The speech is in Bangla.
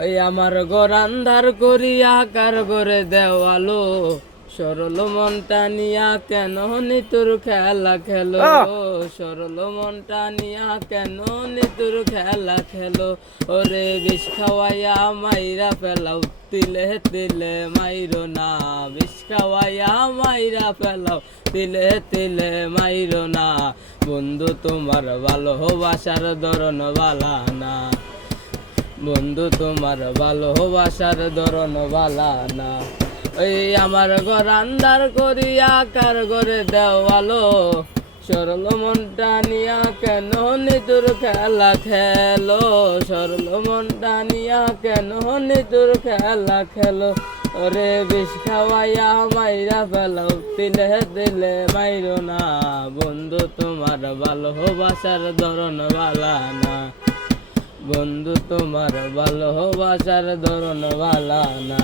ওই আমার ঘর আন্ধার করিয়া কার ঘরে দেওয়ালো, সরল মনটা নিয়া কেন নিতুর খেলা খেলো, সরল মনটা নিয়া কেন নিতুর খেলা খেলো। ওরে বিষ খাওয়াইয়া মাইরা ফেলাও, তিলে তিলে মাইরো না, বিষ খাওয়াইয়া মাইরা ফেলাও, তিলে তিলে মাইরো না। বন্ধু তোমার ভালোবাসার ধরন বালা না, বন্ধু তোমার ভালোবাসার ধরন বালা না। ওই আমার ঘর আন্ধার করিয়া কার ঘরে দেওয়ালো, সরল মনটা নিয়া কেন নিতুর খেলা খেলো, সরল মনটা নিয়া কেন নিতুর খেলা খেলো। ওরে বিষ খাওয়াইয়া মাইরা ফেলাও, তিলে তিলে মাইরো না। বন্ধু তোমার ভালোবাসার ধরন বালা না, বন্ধু তোমার ভালোবাসার ধরন বালা না।